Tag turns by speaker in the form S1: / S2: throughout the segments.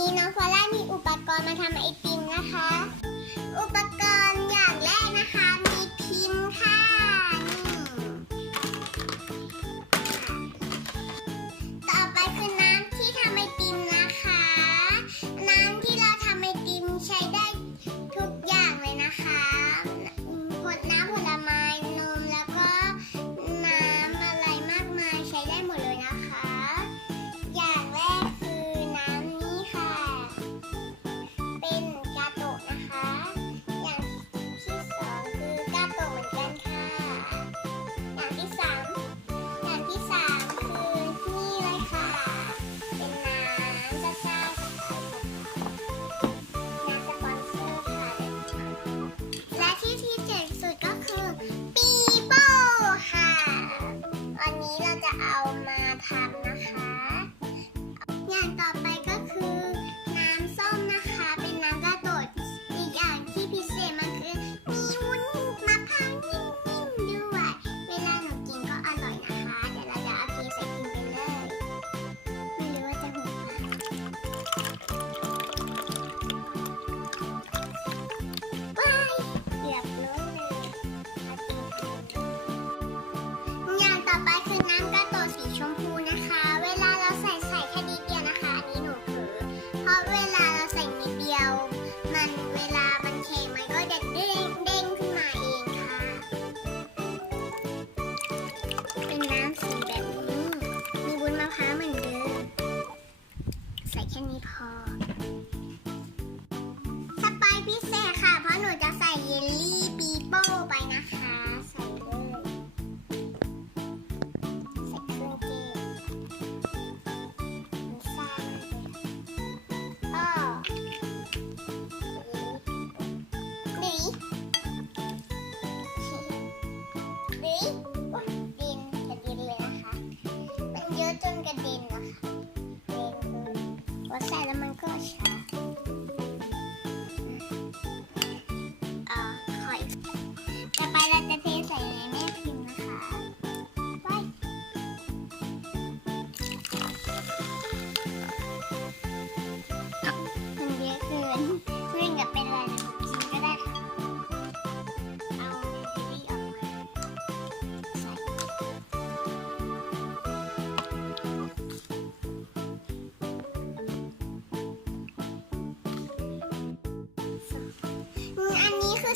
S1: นี้น้องฟอร่ามีอุปกรณ์มาทำไอติมนะคะ อุปกรณ์อย่างแรกนะคะ แค่นี้พอ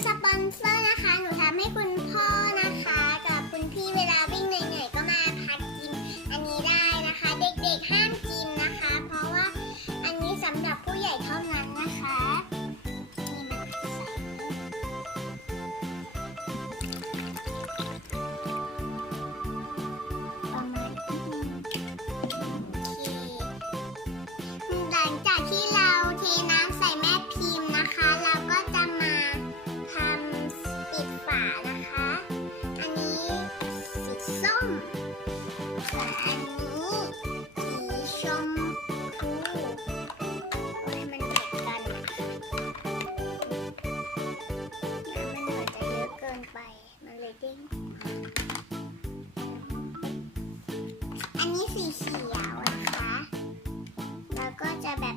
S1: สปอนเซอร์นะคะ หนูท แล้ก็จะแบบ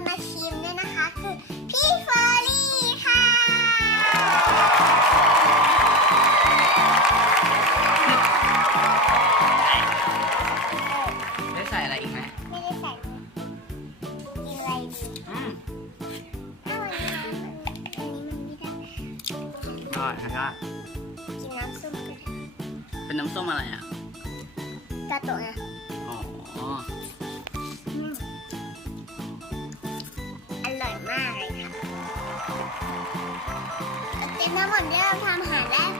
S1: คนมาชิมด้วยนะคะ คือพี่เฟอร์รี่ค่ะ
S2: ได้ใส่อะไรอีกไหม
S1: ไม่ได้ใส่กินอะไรดี
S2: อืม
S1: ถ้าวันนี้นะอันนี้มันไม่ได้
S2: อร่อยครับ
S1: กินน้ำส้มกัน
S2: เป็นน้ำส้มอะไรอะ
S1: กาโตะนะ
S2: อ๋อ
S1: อื มากเลยค่ะเต็มทั้งหมดที่เราทำหารแรก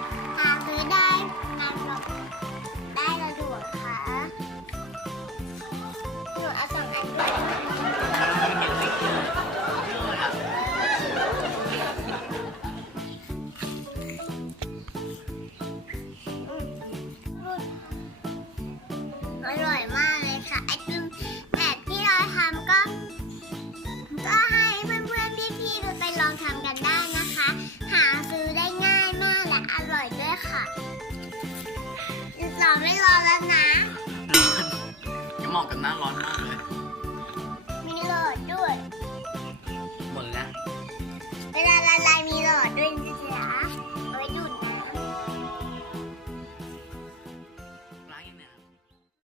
S1: ไม่ร้อนแล้วนะ
S2: ยังเหมาะกับหน้าร้อนมากเล
S1: ย